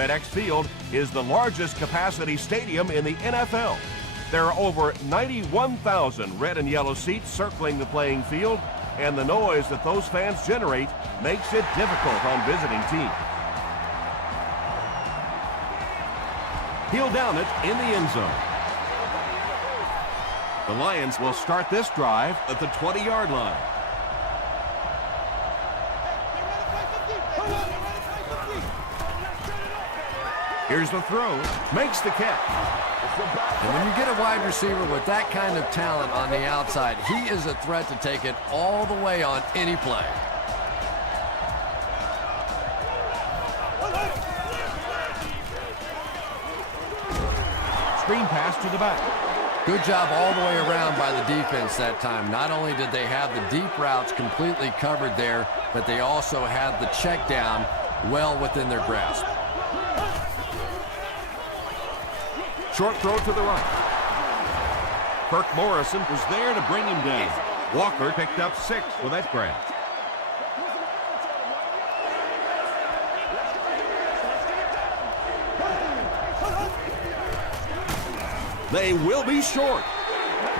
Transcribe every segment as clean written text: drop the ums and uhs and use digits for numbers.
FedEx Field is the largest capacity stadium in the NFL. There are over 91,000 red and yellow seats circling the playing field, and the noise that those fans generate makes it difficult on visiting teams. He'll down it in the end zone. The Lions will start this drive at the 20-yard line. Here's the throw, makes the catch. And when you get a wide receiver with that kind of talent on the outside, he is a threat to take it all the way on any play. Screen pass to the back. Good job all the way around by the defense that time. Not only did they have the deep routes completely covered there, but they also had the check down well within their grasp. Short throw to the right. Kirk Morrison was there to bring him down. Walker picked up 6 with that grab. They will be short.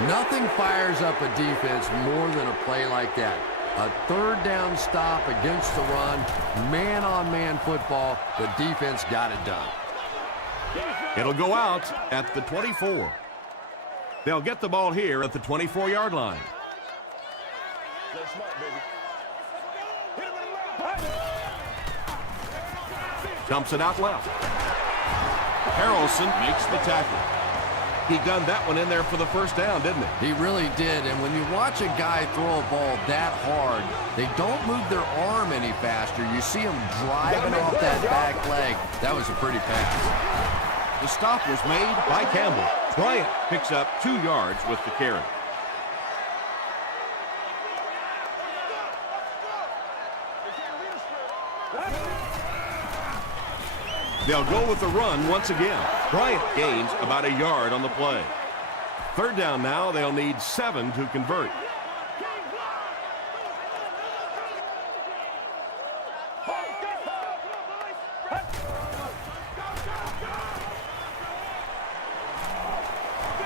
Nothing fires up a defense more than a play like that. A third down stop against the run, man-on-man football. The defense got it done. It'll go out at the 24. They'll get the ball here at the 24-yard line. Dumps it out left. Harrelson makes the tackle. He gunned that one in there for the first down, didn't he? He really did, and when you watch a guy throw a ball that hard, they don't move their arm any faster. You see him driving off that back leg. That was a pretty pass. The stop was made by Campbell. Bryant picks up 2 yards with the carry. They'll go with the run once again. Bryant gains about a yard on the play. Third down now, they'll need 7 to convert.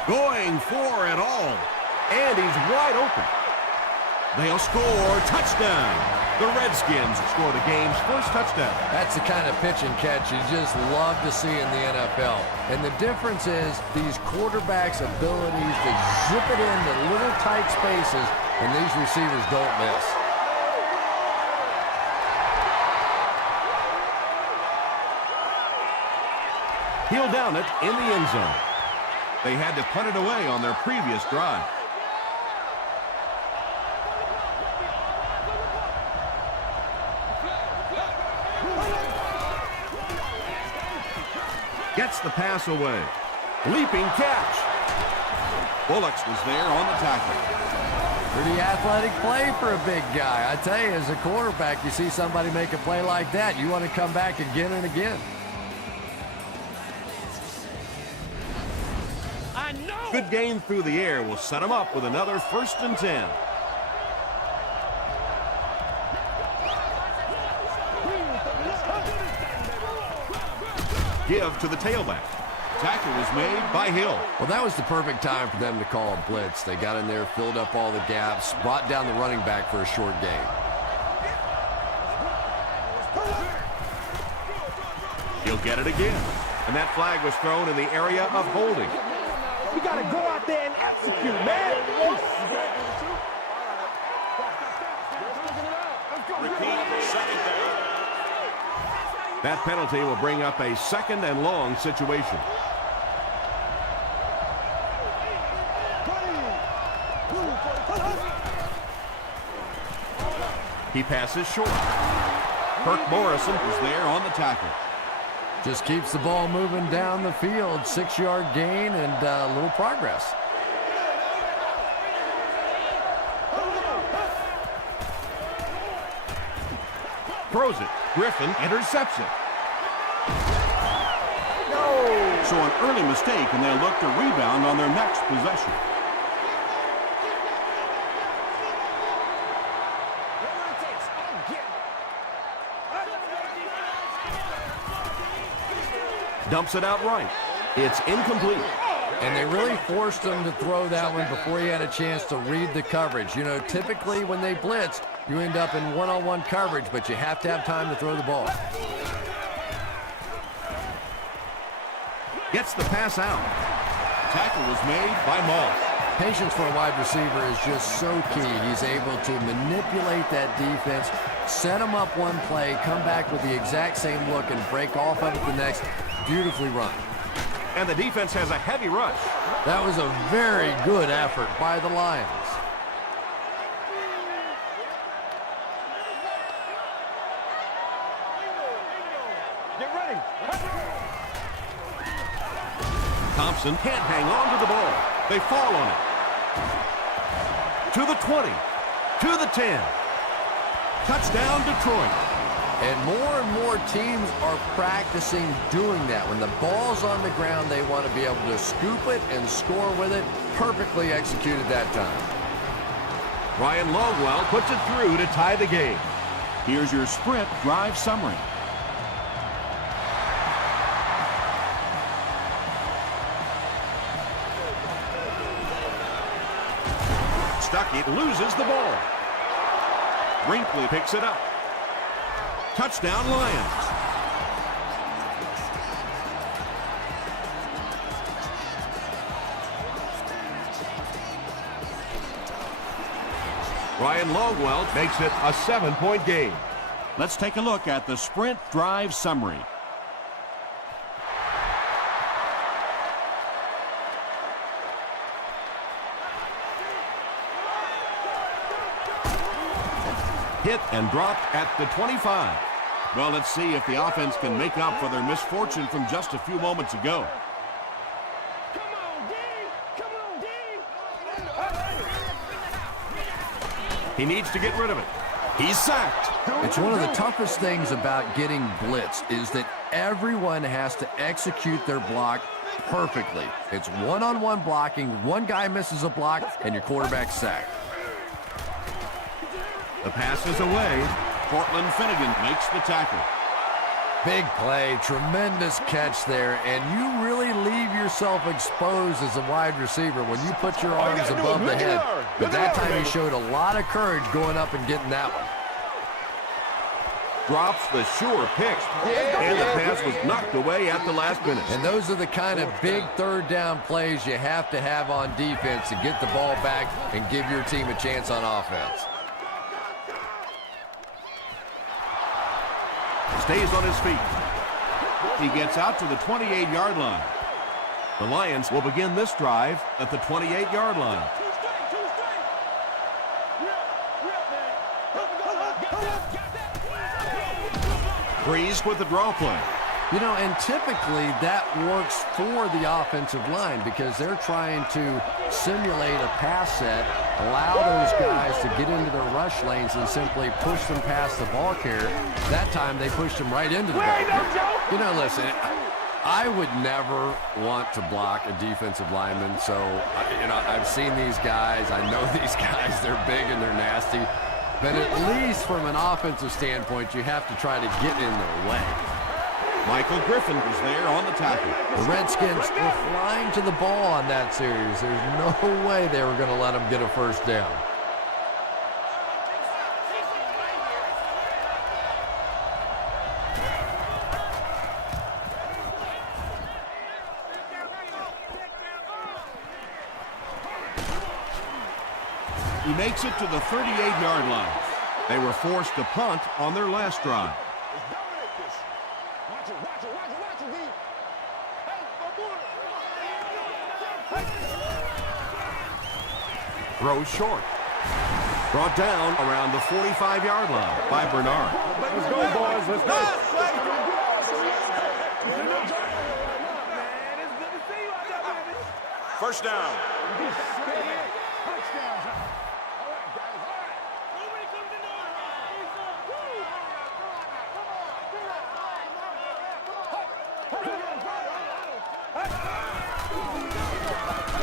Going for it all. And he's wide open. They'll score. Touchdown. The Redskins score the game's first touchdown. That's the kind of pitch and catch you just love to see in the NFL. And the difference is these quarterbacks' abilities to zip it into little tight spaces, and these receivers don't miss. He'll down it in the end zone. They had to punt it away on their previous drive. Gets the pass away. Leaping catch. Bullocks was there on the tackle. Pretty athletic play for a big guy. I tell you, as a quarterback, you see somebody make a play like that, you want to come back again and again. Good gain through the air will set him up with another 1st and 10. Give to the tailback. Tackle was made by Hill. Well, that was the perfect time for them to call a blitz. They got in there, filled up all the gaps, brought down the running back for a short gain. He'll get it again. And that flag was thrown in the area of holding. We got to go out there and execute, man. That penalty will bring up a 2nd and long situation. He passes short. Kirk Morrison was there on the tackle. Just keeps the ball moving down the field. 6-yard gain and a little progress. Throws it. Griffin intercepts it. No. So an early mistake, and they'll look to rebound on their next possession. Dumps it out right. It's incomplete. And they really forced him to throw that one before he had a chance to read the coverage. You know, typically when they blitz, you end up in one-on-one coverage, but you have to have time to throw the ball. Gets the pass out. Tackle was made by Maul. Patience for a wide receiver is just so key. He's able to manipulate that defense, set them up one play, come back with the exact same look, and break off of it the next. Beautifully run. And the defense has a heavy rush. That was a very good effort by the Lions. Get ready. Thompson can't hang on to the ball. They fall on it. To the 20. To the 10. Touchdown, Detroit. And more teams are practicing doing that. When the ball's on the ground, they want to be able to scoop it and score with it. Perfectly executed that time. Ryan Longwell puts it through to tie the game. Here's your sprint drive summary. Stuckey loses the ball. Brinkley picks it up. Touchdown, Lions. Ryan Longwell makes it a 7-point game. Let's take a look at the sprint drive summary. Hit and dropped at the 25. Well, let's see if the offense can make up for their misfortune from just a few moments ago. He needs to get rid of it. He's sacked. It's one of the toughest things about getting blitzed is that everyone has to execute their block perfectly. It's one-on-one blocking. One guy misses a block, and your quarterback's sacked. The pass is away. Cortland Finnegan makes the tackle. Big play, tremendous catch there, and you really leave yourself exposed as a wide receiver when you put your arms above the head. But that time he showed a lot of courage going up and getting that one. Drops the sure pick, and the pass was knocked away at the last minute. And those are the kind of big third down plays you have to have on defense to get the ball back and give your team a chance on offense. Stays on his feet. He gets out to the 28-yard line. The Lions will begin this drive at the 28-yard line. Breeze with the draw play. You know, and typically that works for the offensive line because they're trying to simulate a pass set, allow those guys to get into their rush lanes and simply push them past the ball carrier. That time they pushed them right into the ball carrier. You know, listen, I would never want to block a defensive lineman. So, you know, I've seen these guys. I know these guys. They're big and they're nasty. But at least from an offensive standpoint, you have to try to get in their way. Michael Griffin was there on the tackle. The Redskins were flying to the ball on that series. There's no way they were going to let them get a first down. He makes it to the 38-yard line. They were forced to punt on their last drive. Throws short. Brought down around the 45-yard line by Bernard. Let's go, boys. Let's go. First down.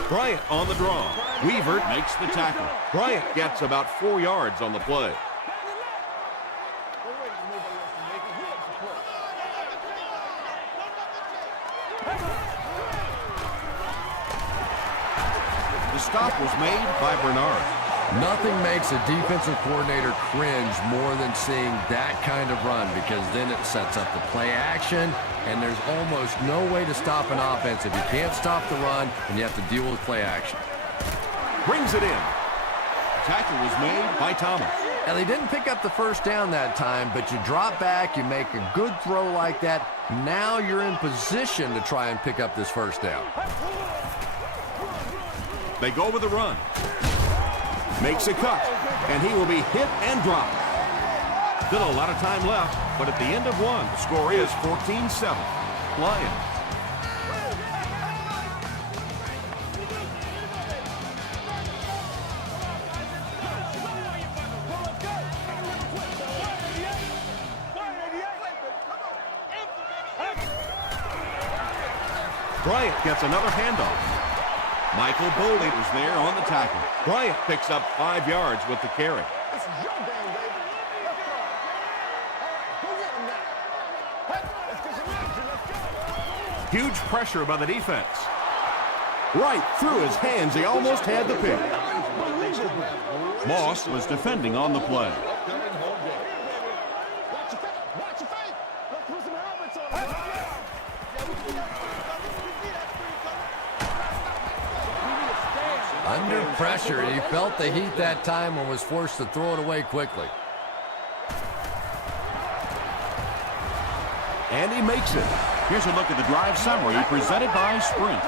Bryant on the draw. Weaver makes the tackle. Bryant gets about 4 yards on the play. The stop was made by Bernard. Nothing makes a defensive coordinator cringe more than seeing that kind of run, because then it sets up the play action, and there's almost no way to stop an offense if you can't stop the run and you have to deal with play action. Brings it in. Tackle was made by Thomas. Now, they didn't pick up the first down that time, but you drop back, you make a good throw like that. Now you're in position to try and pick up this first down. They go with the run. Makes a cut, and he will be hit and dropped. Still a lot of time left, but at the end of one, the score is 14-7. Lions. Bryant gets another handoff. Michael Boley was there on the tackle. Bryant picks up 5 yards with the carry. This is your game, baby. Let's go. All right, go get him now. Hey, let's get some action. Let's go. Huge pressure by the defense. Right through his hands. He almost had the pick. Moss was defending on the play. Watch your feet. Watch your feet. Let's put some helmets on. Under pressure, he felt the heat that time and was forced to throw it away quickly. And he makes it. Here's a look at the drive summary presented by Sprint.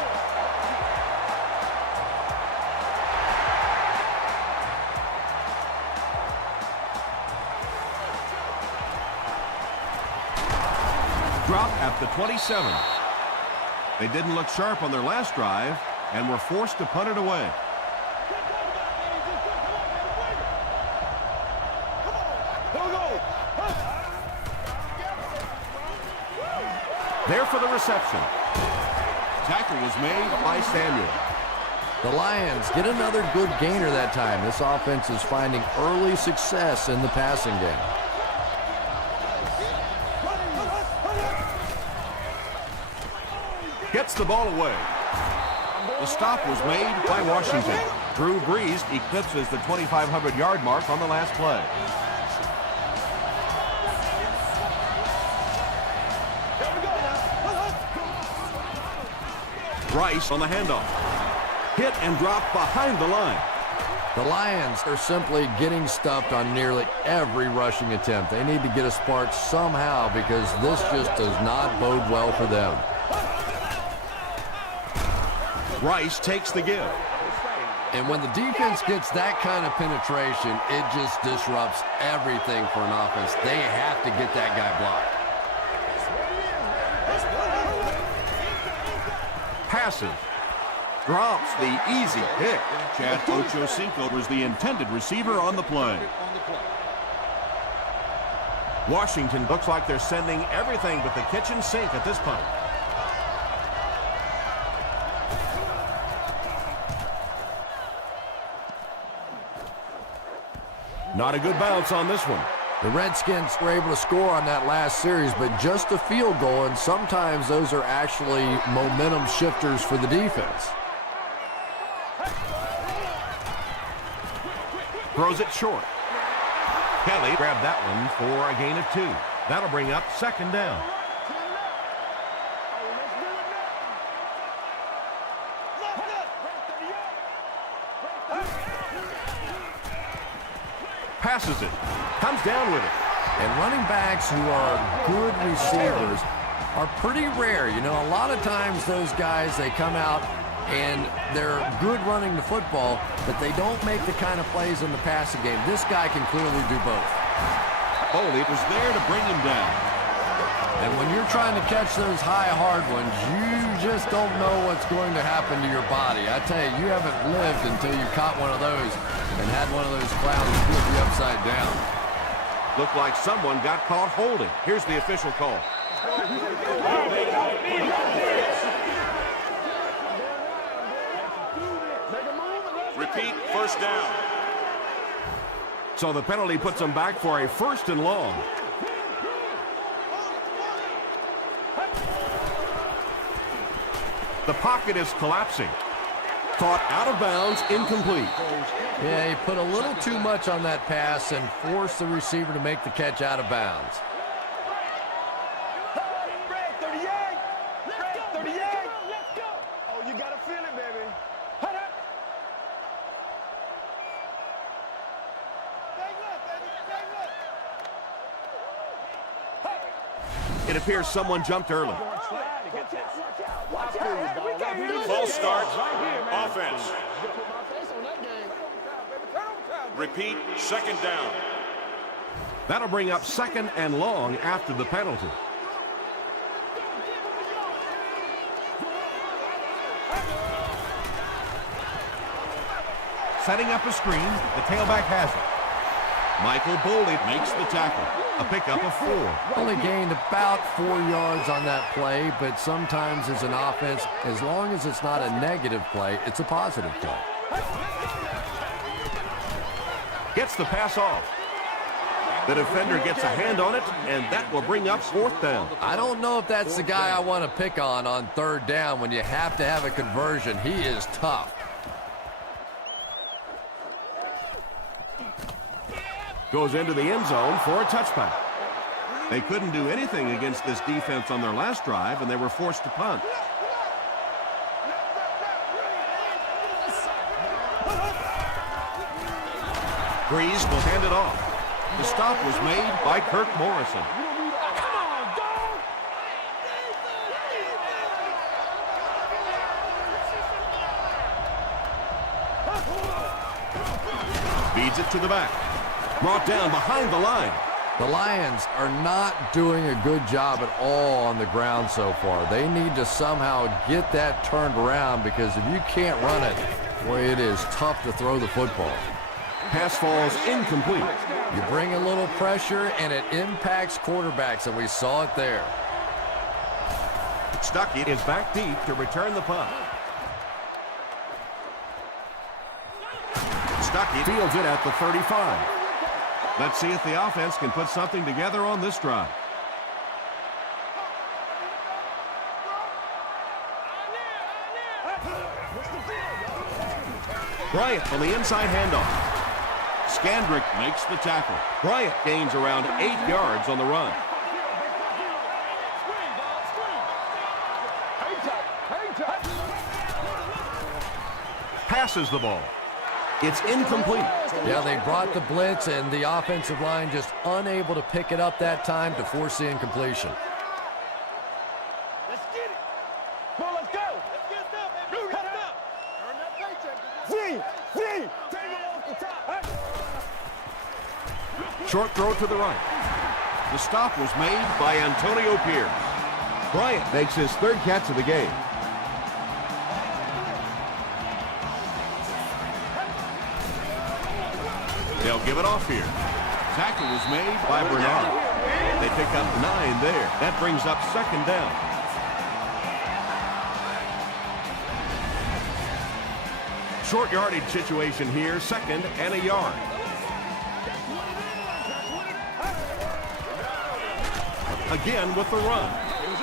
Drop at the 27. They didn't look sharp on their last drive and were forced to punt it away. There for the reception. Tackle was made by Samuel. The Lions get another good gainer that time. This offense is finding early success in the passing game. Gets the ball away. The stop was made by Washington. Drew Brees eclipses the 2,500-yard mark on the last play. Rice on the handoff. Hit and drop behind the line. The Lions are simply getting stuffed on nearly every rushing attempt. They need to get a spark somehow, because this just does not bode well for them. Rice takes the give. And when the defense gets that kind of penetration, it just disrupts everything for an offense. They have to get that guy blocked. Passes. Drops the easy pick. Chad Ochocinco was the intended receiver on the play. Washington looks like they're sending everything but the kitchen sink at this point. Not a good bounce on this one. The Redskins were able to score on that last series, but just a field goal, and sometimes those are actually momentum shifters for the defense. Throws it short. Kelly grabbed that one for a gain of 2. That'll bring up second down. Passes it. Comes down with it. And running backs who are good receivers are pretty rare. You know, a lot of times those guys, they come out and they're good running the football, but they don't make the kind of plays in the passing game. This guy can clearly do both. Foley was there to bring him down. And when you're trying to catch those high, hard ones, you just don't know what's going to happen to your body. I tell you, you haven't lived until you caught one of those and had one of those clowns flip you upside down. Looked like someone got caught holding. Here's the official call. Repeat, first down. So the penalty puts them back for a first and long. The pocket is collapsing. Caught out of bounds, incomplete. Yeah, he put a little too much on that pass and forced the receiver to make the catch out of bounds. Fred, 38. Fred, 38. Let's go. Oh, you got to feel it, baby. Hut, hut. It appears someone jumped early. False start, offense. Repeat, second down. That'll bring up second and long after the penalty. Setting up a screen, the tailback has it. Michael Boley makes the tackle. A pickup of 4. Only gained about 4 yards on that play, but sometimes as an offense, as long as it's not a negative play, it's a positive play. Gets the pass off. The defender gets a hand on it, and that will bring up 4th down. I don't know if that's the guy I want to pick on 3rd down when you have to have a conversion. He is tough. Goes into the end zone for a touchback. They couldn't do anything against this defense on their last drive, and they were forced to punt. Breeze will hand it off. The stop was made by Kirk Morrison. Feeds it to the back. Brought down behind the line. The Lions are not doing a good job at all on the ground so far. They need to somehow get that turned around, because if you can't run it, boy, it is tough to throw the football. Pass falls incomplete. You bring a little pressure, and it impacts quarterbacks, and we saw it there. Stuckey is back deep to return the punt. Stuckey fields it at the 35. Let's see if the offense can put something together on this drive. Bryant on the inside handoff. Scandrick makes the tackle. Bryant gains around 8 yards on the run. Passes the ball. It's incomplete. Yeah, they brought the blitz, and the offensive line just unable to pick it up that time to force the incompletion. Let's get it. Come on, let's go. Let's get it up, baby. Cut it up. Earn that paycheck. See. Take it off the top. Short throw to the right. The stop was made by Antonio Pierce. Bryant makes his 3rd catch of the game. They'll give it off here. Tackle was made by Bernard. They pick up 9 there. That brings up 2nd down. Short yardage situation here, 2nd and a yard. Again with the run.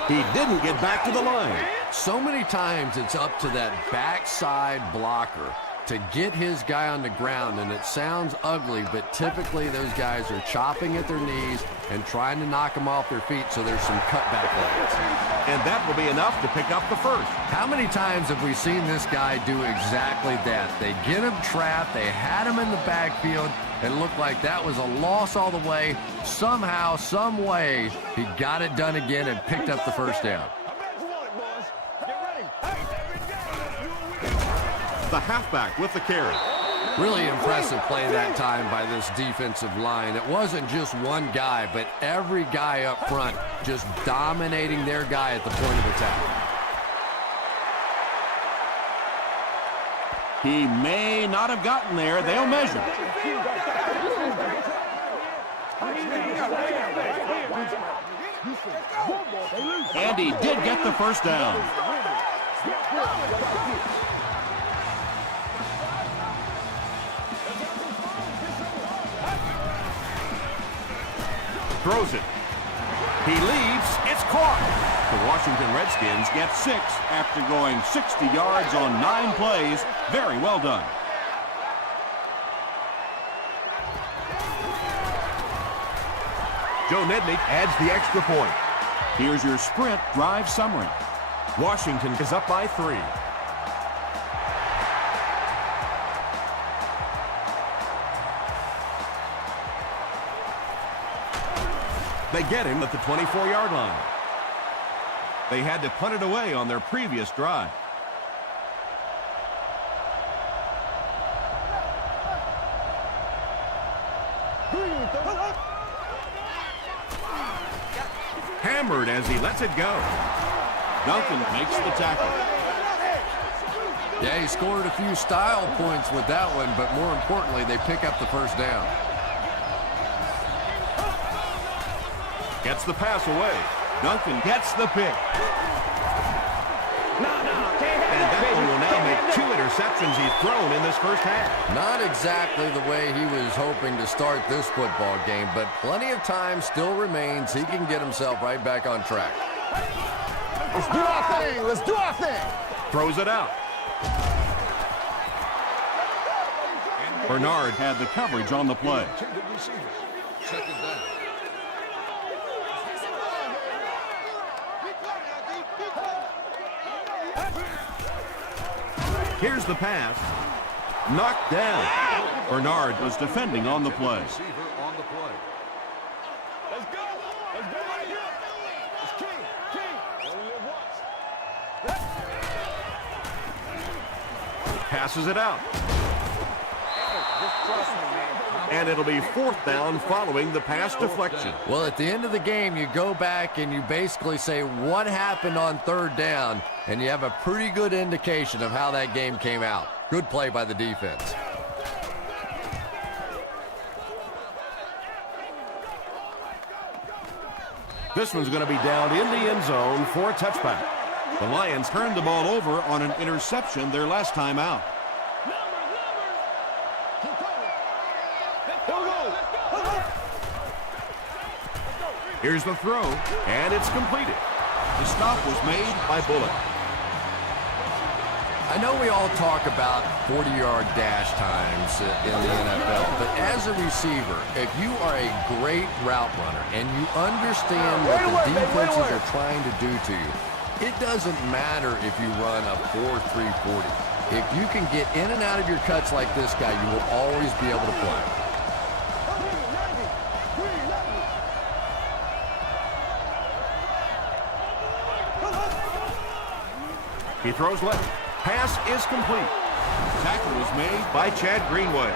He didn't get back to the line. So many times it's up to that backside blocker to get his guy on the ground, and it sounds ugly, but typically those guys are chopping at their knees and trying to knock them off their feet, so there's some cutback legs. And that will be enough to pick up the 1st. How many times have we seen this guy do exactly that? They get him trapped, they had him in the backfield, it looked like that was a loss all the way. Somehow, some way, he got it done again and picked up the 1st down. The halfback with the carry. Really impressive play that time by this defensive line. It wasn't just one guy, but every guy up front just dominating their guy at the point of attack. He may not have gotten there. They'll measure. And he did get the 1st down. Throws it. He leaves. It's caught. The Washington Redskins get 6 after going 60 yards on 9 plays. Very well done. Joe Nednick adds the extra point. Here's your sprint drive summary. Washington is up by 3. They get him at the 24-yard line. They had to punt it away on their previous drive. Hammered as he lets it go. Duncan makes the tackle. Yeah, he scored a few style points with that one, but more importantly, they pick up the first down. Gets the pass away. Duncan gets the pick. And that one will now make 2 interceptions he's thrown in this first half. Not exactly the way he was hoping to start this football game, but plenty of time still remains. He can get himself right back on track. Let's do our thing. Let's do our thing. Throws it out. Bernard had the coverage on the play. Second down. Here's the pass. Knocked down. Bernard was defending on the play. Let's go. Let's go right here. It's King. Only live once. Passes it out. And it'll be 4th down following the pass deflection. Well, at the end of the game, you go back and you basically say what happened on 3rd down, and you have a pretty good indication of how that game came out. Good play by the defense. This one's going to be down in the end zone for a touchback. The Lions turned the ball over on an interception their last time out. Here's the throw, and it's completed. The stop was made by Bullock. I know we all talk about 40-yard dash times in the NFL, but as a receiver, if you are a great route runner and you understand what the defenses are trying to do to you, it doesn't matter if you run a 4.340. If you can get in and out of your cuts like this guy, you will always be able to play. He throws left. Pass is complete. Tackle was made by Chad Greenway.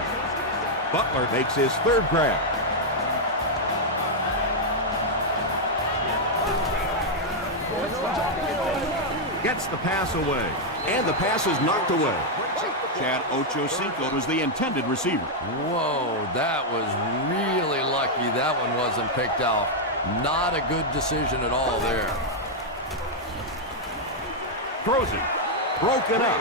Butler makes his 3rd grab. Gets the pass away. And the pass is knocked away. Chad Ochocinco was the intended receiver. Whoa, that was really lucky that one wasn't picked off. Not a good decision at all there. Throws it. Broken up.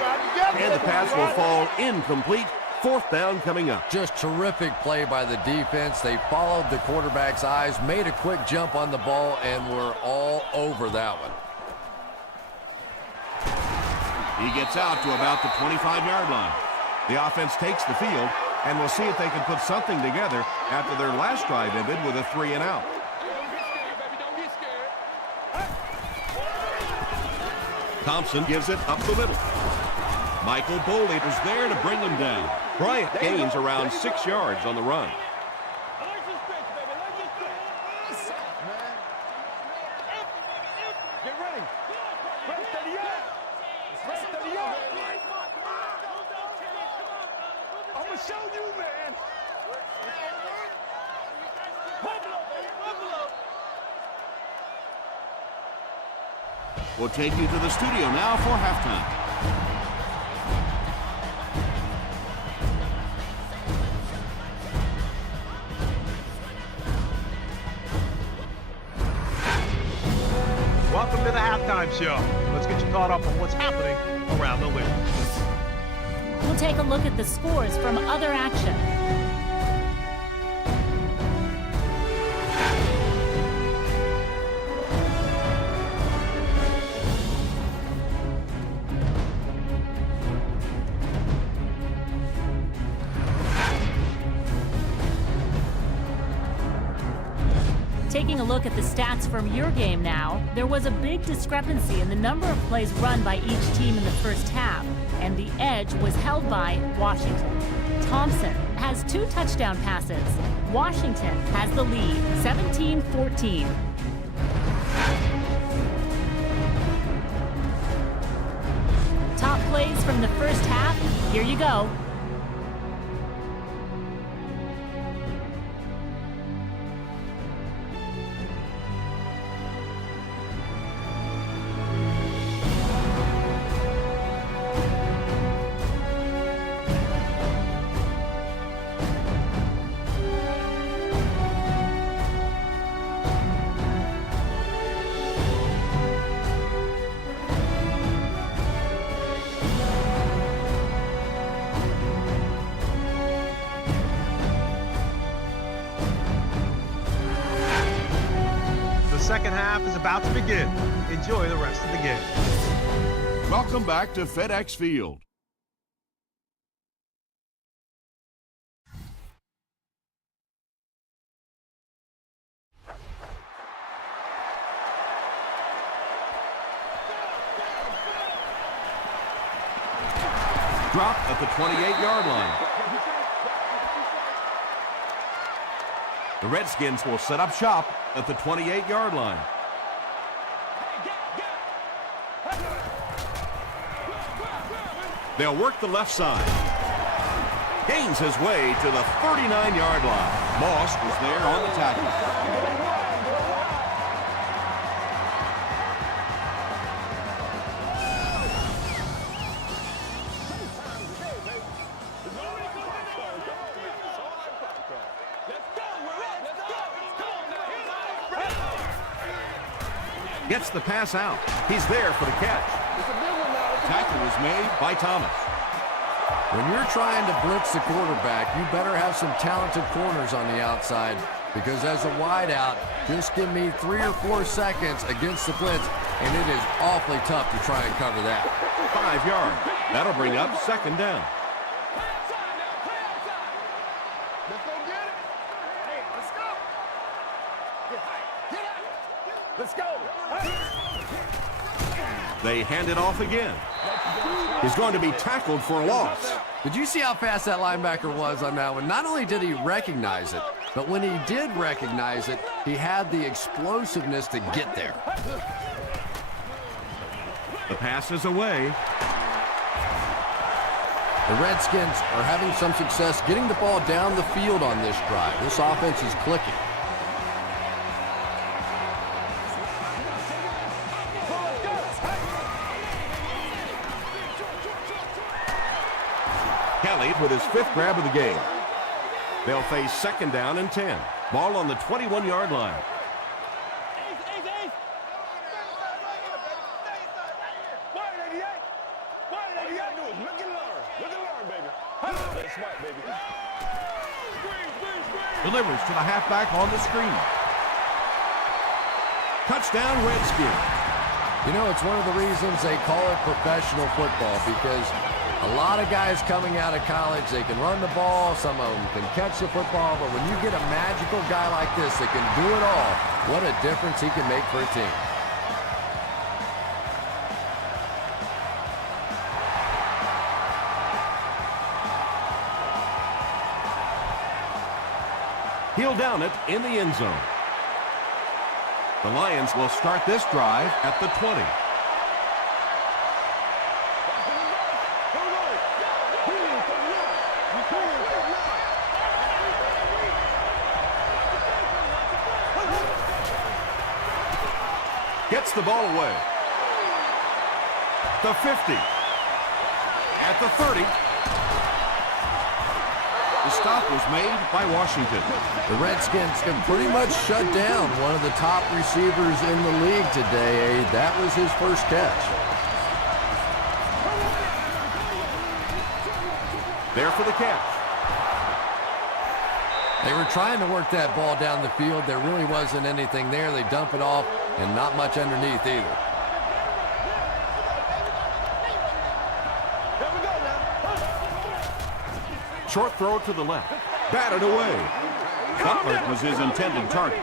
And the pass will fall incomplete. 4th down coming up. Just terrific play by the defense. They followed the quarterback's eyes, made a quick jump on the ball, and were all over that one. He gets out to about the 25-yard line. The offense takes the field, and we'll see if they can put something together after their last drive ended with a 3-and-out. Thompson gives it up the middle. Michael Boley is there to bring him down. Bryant gains around 6 yards on the run. Get ready. I'm going to show you, man. We'll take you to the studio now for halftime. Welcome to the halftime show. Let's get you caught up on what's happening around the league. We'll take a look at the scores from other action. Taking a look at the stats from your game now, there was a big discrepancy in the number of plays run by each team in the first half, and the edge was held by Washington. Thompson has 2 touchdown passes. Washington has the lead, 17-14. Top plays from the first half, here you go. The second half is about to begin. Enjoy the rest of the game. Welcome back to FedEx Field. Drop at the 28-yard line. The Redskins will set up shop at the 28-yard line. They'll work the left side. Gains his way to the 39-yard line. Moss was there on the tackle. Gets the pass out. He's there for the catch. Tackle was made by Thomas. When you're trying to blitz the quarterback, you better have some talented corners on the outside, because as a wideout, just give me 3 or 4 seconds against the blitz, and it is awfully tough to try and cover that. 5 yards. That'll bring up second down. Let's go get it. Hey, let's go. Get out. Let's go. They hand it off again. He's going to be tackled for a loss. Did you see how fast that linebacker was on that one? Not only did he recognize it, but when he did recognize it, he had the explosiveness to get there. The pass is away. The Redskins are having some success getting the ball down the field on this drive. This offense is clicking. Kelly with his 5th grab of the game. They'll face second down and 10. Ball on the 21-yard line. Delivers to the halfback on the screen. Touchdown, Redskins. You know, it's one of the reasons they call it professional football, because a lot of guys coming out of college, they can run the ball, some of them can catch the football, but when you get a magical guy like this that can do it all, what a difference he can make for a team. He'll down it in the end zone. The Lions will start this drive at the 20. Gets the ball away. The 50. At the 30. The stop was made by Washington. The Redskins can pretty much shut down one of the top receivers in the league today. That was his first catch. There for the catch. They were trying to work that ball down the field. There really wasn't anything there. They dump it off, and not much underneath either. Short throw to the left. Batted away. Cutler was his intended target.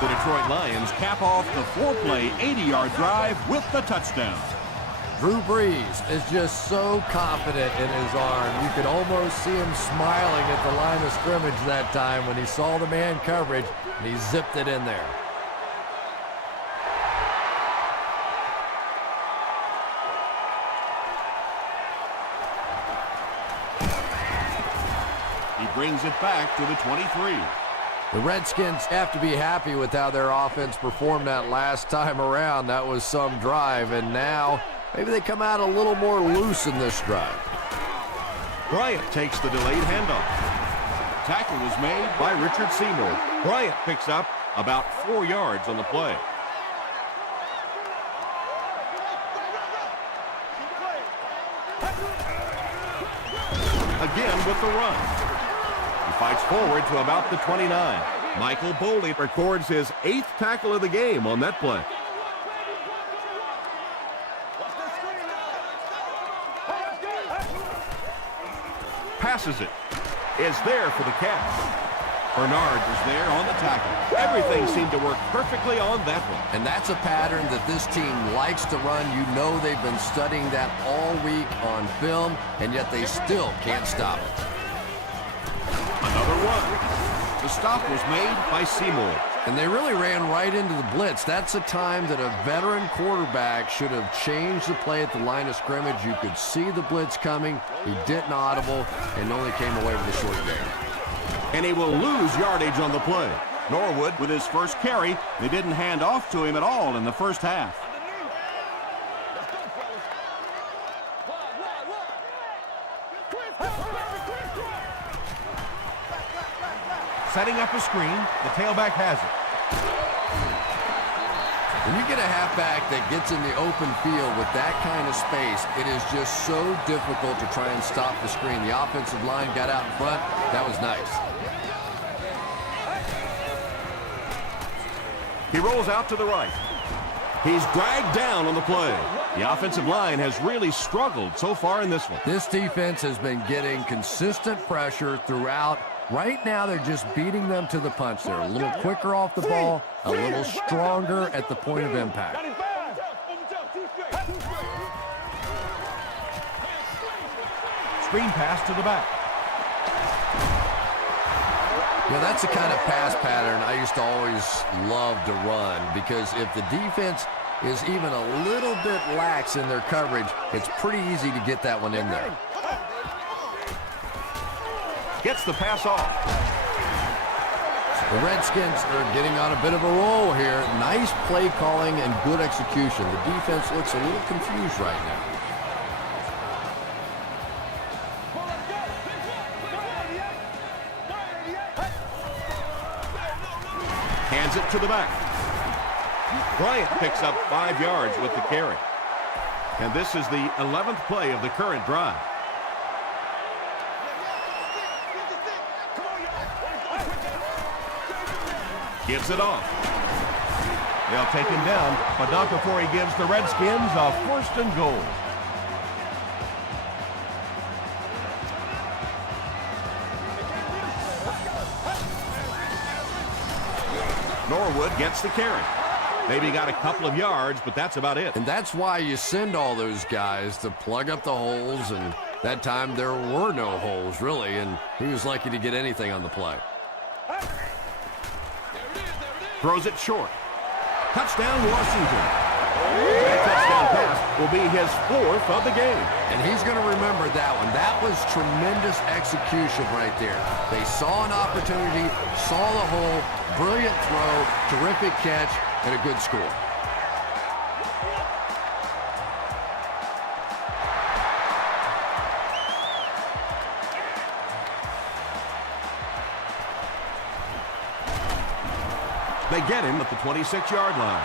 The Detroit Lions cap off the 4-play, 80-yard drive with the touchdown. Drew Brees is just so confident in his arm. You could almost see him smiling at the line of scrimmage that time when he saw the man coverage, and he zipped it in there. He brings it back to the 23. The Redskins have to be happy with how their offense performed that last time around. That was some drive, and now maybe they come out a little more loose in this drive. Bryant takes the delayed handoff. Tackle was made by Richard Seymour. Bryant picks up about 4 yards on the play. Again with the run. He fights forward to about the 29. Michael Boley records his 8th tackle of the game on that play. Passes it. Is there for the catch. Bernard was there on the tackle. Everything seemed to work perfectly on that one. And that's a pattern that this team likes to run. You know they've been studying that all week on film, and yet they still can't stop it. Another run. The stop was made by Seymour. And they really ran right into the blitz. That's a time that a veteran quarterback should have changed the play at the line of scrimmage. You could see the blitz coming. He didn't audible and only came away with a short gain. And he will lose yardage on the play. Norwood with his first carry. They didn't hand off to him at all in the first half. Setting up a screen. The tailback has it. When you get a halfback that gets in the open field with that kind of space, it is just so difficult to try and stop the screen. The offensive line got out in front. That was nice. He rolls out to the right. He's dragged down on the play. The offensive line has really struggled so far in this one. This defense has been getting consistent pressure throughout. Right now, they're just beating them to the punch. They're a little quicker off the ball, a little stronger at the point of impact. Screen pass to the back. You know, that's the kind of pass pattern I used to always love to run, because if the defense is even a little bit lax in their coverage, it's pretty easy to get that one in there. Gets the pass off. The Redskins are getting on a bit of a roll here. Nice play calling and good execution. The defense looks a little confused right now. Hands it to the back. Bryant picks up 5 yards with the carry. And this is the 11th play of the current drive. Gives it off. They'll take him down, but not before he gives the Redskins a 1st and goal. Norwood gets the carry. Maybe got a couple of yards, but that's about it. And that's why you send all those guys to plug up the holes, and that time there were no holes, really, and he was lucky to get anything on the play. Throws it short. Touchdown, Washington. That touchdown pass will be his 4th of the game. And he's going to remember that one. That was tremendous execution right there. They saw an opportunity, saw the hole, brilliant throw, terrific catch, and a good score. They get him at the 26-yard line.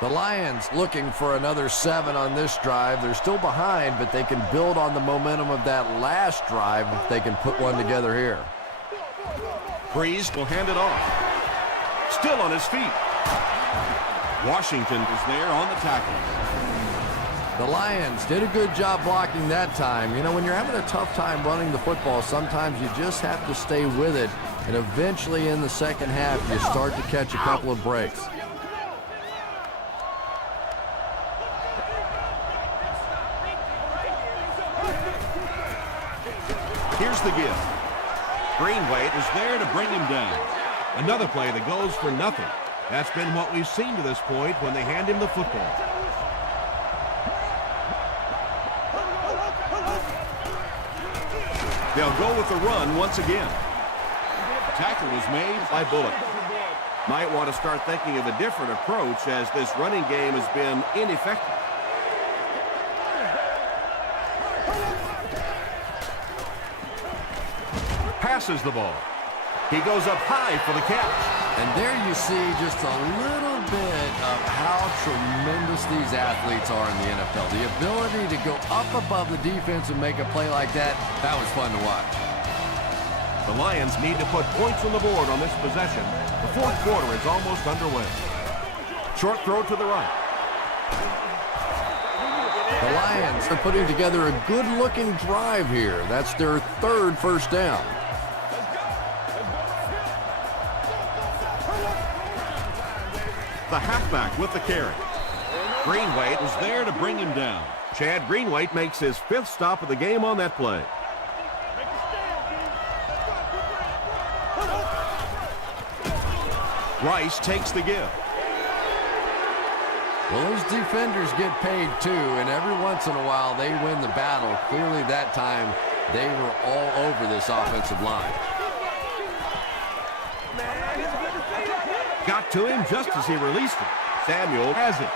The Lions looking for another 7 on this drive. They're still behind, but they can build on the momentum of that last drive if they can put one together here. Brees will hand it off. Still on his feet. Washington is there on the tackle. The Lions did a good job blocking that time. You know, when you're having a tough time running the football, sometimes you just have to stay with it And eventually in the second half, you start to catch a couple of breaks. Here's the give. Greenway was there to bring him down. Another play that goes for nothing. That's been what we've seen to this point when they hand him the football. They'll go with the run once again. Tackle was made by Bullock. Might want to start thinking of a different approach as this running game has been ineffective. Passes the ball. He goes up high for the catch. And there you see just a little bit of how tremendous these athletes are in the NFL. The ability to go up above the defense and make a play like that, that was fun to watch. The Lions need to put points on the board on this possession. The fourth quarter is almost underway. Short throw to the right. The Lions are putting together a good-looking drive here. That's their third first down. The halfback with the carry. Greenway was there to bring him down. Chad Greenway makes his fifth stop of the game on that play. Rice takes the give. Well, those defenders get paid too, and every once in a while they win the battle. Clearly that time they were all over this offensive line. Got to him just as he released it. Samuel has it.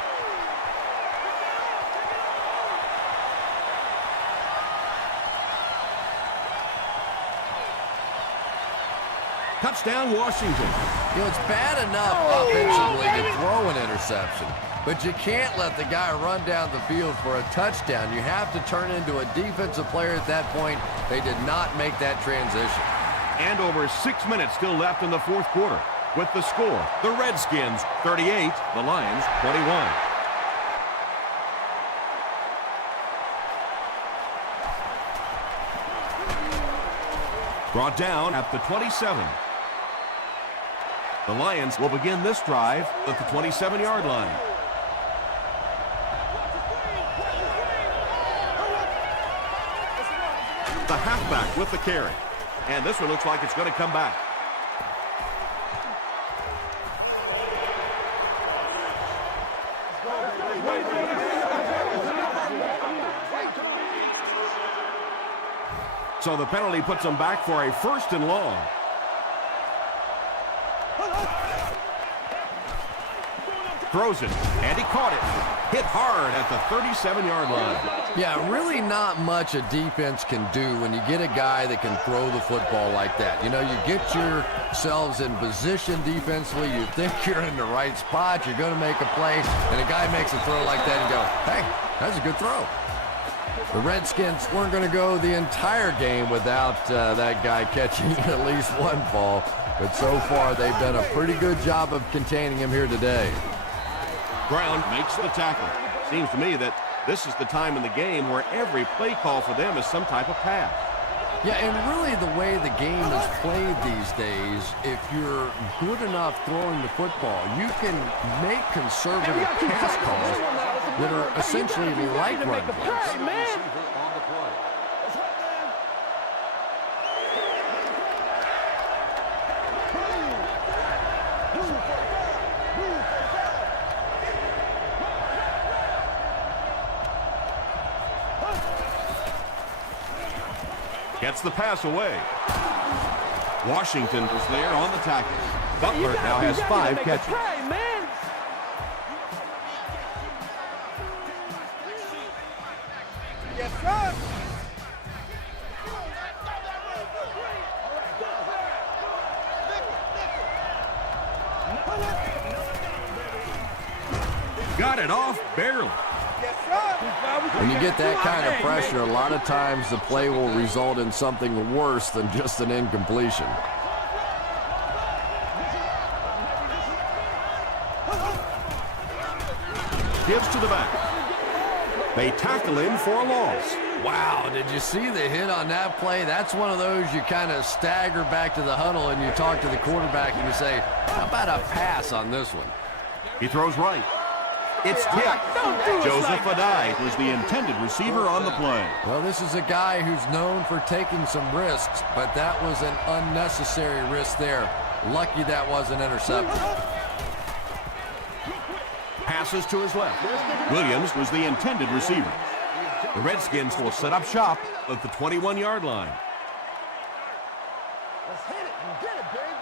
Touchdown, Washington. You know, it's bad enough offensively to throw an interception, but you can't let the guy run down the field for a touchdown. You have to turn into a defensive player at that point. They did not make that transition. And over 6 minutes still left in the fourth quarter. With the score, the Redskins 38, the Lions 21. Brought down at the 27. The Lions will begin this drive at the 27-yard line. The halfback with the carry. And this one looks like it's going to come back. So the penalty puts them back for a first and long. Throws it, and he caught it. Hit hard at the 37-yard line. Yeah, really not much a defense can do when you get a guy that can throw the football like that. You know, you get yourselves in position defensively, you think you're in the right spot, you're going to make a play, and a guy makes a throw like that and you go, hey, that's a good throw. The Redskins weren't going to go the entire game without that guy catching at least one ball, but so far they've done a pretty good job of containing him here today. Brown makes the tackle. Seems to me that this is the time in the game where every play call for them is some type of pass. Yeah, and really the way the game is played these days, if you're good enough throwing the football, you can make conservative pass calls that are essentially like run plays. Gets the pass away. Washington was there on the tackle. Butler now has 5 catches. Yes, sir. Got it off barely. When you get that kind of pressure, a lot of times the play will result in something worse than just an incompletion. Gives to the back. They tackle him for a loss. Wow, did you see the hit on that play? That's one of those you kind of stagger back to the huddle and you talk to the quarterback and you say, how about a pass on this one? He throws right. It's tipped. Joseph Adai was the intended receiver on the play. Well, this is a guy who's known for taking some risks, but that was an unnecessary risk there. Lucky that wasn't intercepted. Passes to his left. Williams was the intended receiver. The Redskins will set up shop at the 21-yard line. Let's hit it and get it, big.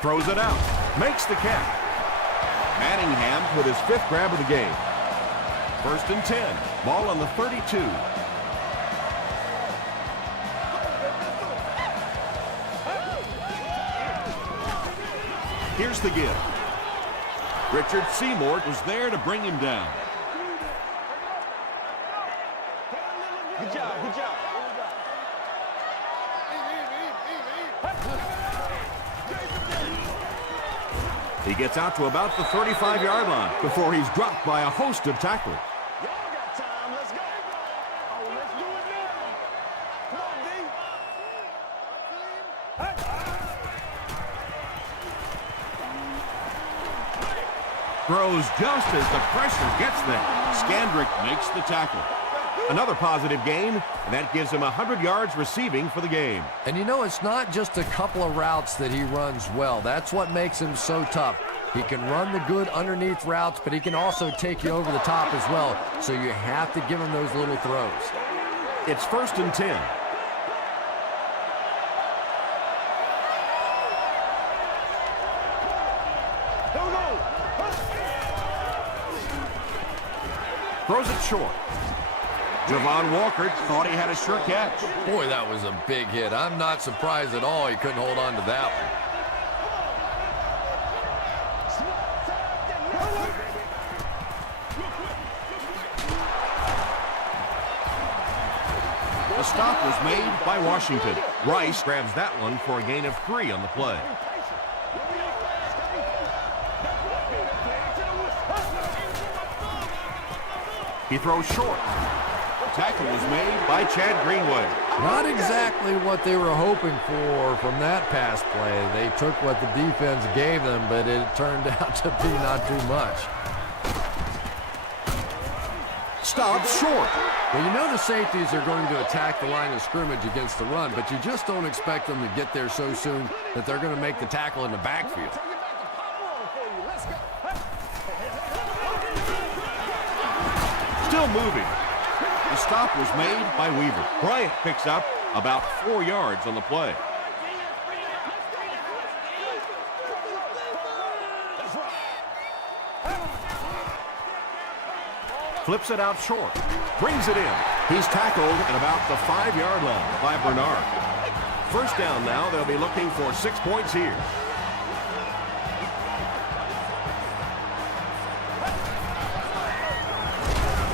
Throws it out. Makes the catch. Manningham with his 5th grab of the game. 1st and 10. Ball on the 32. Here's the give. Richard Seymour was there to bring him down. Good job, good job. He gets out to about the 35-yard line before he's dropped by a host of tacklers. Y'all got time. Let's go. Oh, let's do it now. Come on, D. Throws just as the pressure gets there. Scandrick makes the tackle. Another positive gain, and that gives him 100 yards receiving for the game. And you know, it's not just a couple of routes that he runs well. That's what makes him so tough. He can run the good underneath routes, but he can also take you over the top as well. So you have to give him those little throws. It's 1st and 10. Throws it short. Javon Walker thought he had a sure catch. Boy, that was a big hit. I'm not surprised at all he couldn't hold on to that one. A stop was made by Washington. Rice grabs that one for a gain of 3 on the play. He throws short. Tackle was made by Chad Greenway. Not exactly what they were hoping for from that pass play. They took what the defense gave them, but it turned out to be not too much. Stopped short. Well, you know the safeties are going to attack the line of scrimmage against the run, but you just don't expect them to get there so soon that they're going to make the tackle in the backfield. Still moving. The stop was made by Weaver. Bryant picks up about 4 yards on the play. Flips it out short. Brings it in. He's tackled at about the 5-yard line by Bernard. 1st down now. They'll be looking for 6 points here.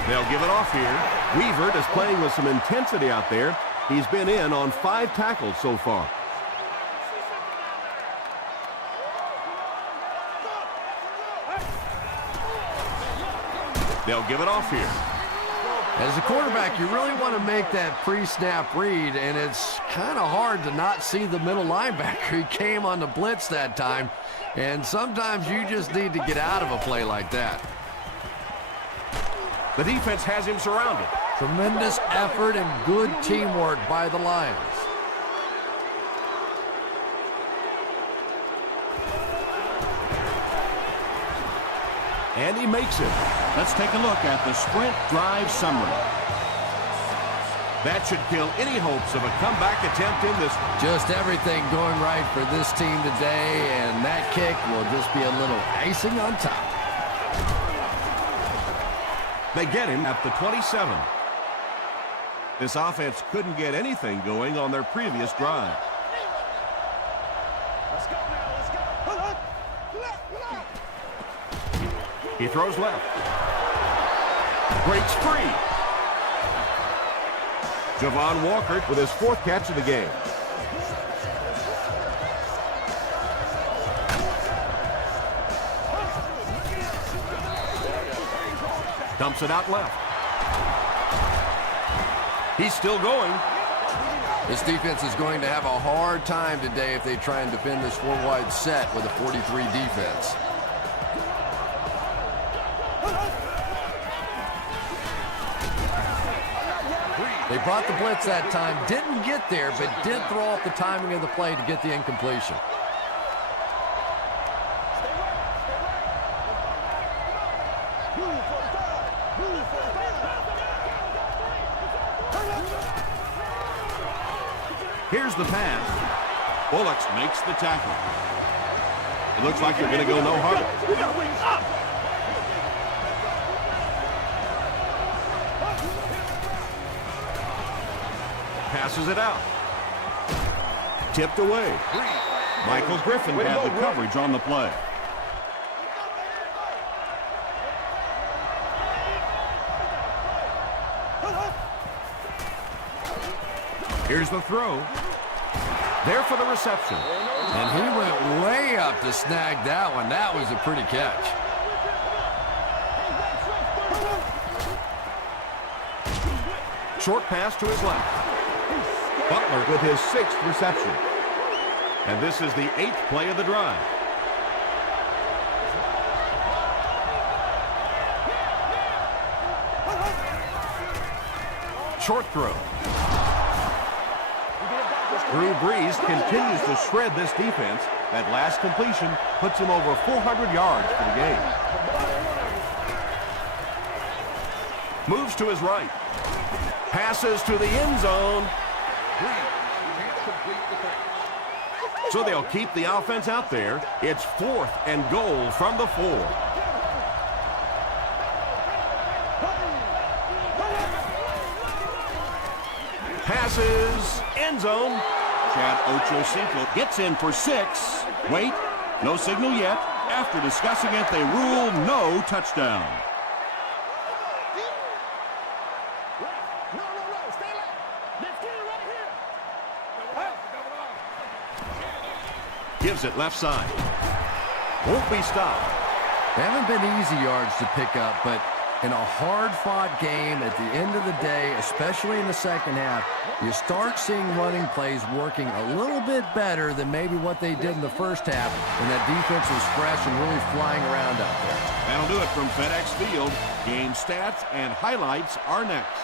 They'll give it off here. Weaver is playing with some intensity out there. He's been in on 5 tackles so far. They'll give it off here. As a quarterback, you really want to make that pre-snap read, and it's kind of hard to not see the middle linebacker. He came on the blitz that time, and sometimes you just need to get out of a play like that. The defense has him surrounded. Tremendous effort and good teamwork by the Lions. And he makes it. Let's take a look at the sprint drive summary. That should kill any hopes of a comeback attempt in this one. Just everything going right for this team today, and that kick will just be a little icing on top. They get him at the 27. This offense couldn't get anything going on their previous drive. Let's go now, let's go. He throws left. Breaks free. Javon Walker with his 4th catch of the game. Dumps it out left. He's still going. This defense is going to have a hard time today if they try and defend this four-wide set with a 43 defense. They brought the blitz that time, didn't get there, but did throw off the timing of the play to get the incompletion. Here's the pass. Bullocks makes the tackle. It looks like they're going to go no huddle. Passes it out. Tipped away. Michael Griffin had the coverage on the play. Here's the throw. There for the reception. And he went way up to snag that one. That was a pretty catch. Short pass to his left. Butler with his 6th reception. And this is the 8th play of the drive. Short throw. Drew Brees continues to shred this defense. That last completion puts him over 400 yards for the game. Moves to his right. Passes to the end zone. So they'll keep the offense out there. It's 4th and goal from the 4. Passes, end zone. Chad Ochocinco gets in for 6. Wait, no signal yet. After discussing it, they rule no touchdown. Gives it left side. Won't be stopped. They haven't been easy yards to pick up, but in a hard-fought game at the end of the day, especially in the second half, you start seeing running plays working a little bit better than maybe what they did in the first half when that defense was fresh and really flying around out there. That'll do it from FedEx Field. Game stats and highlights are next.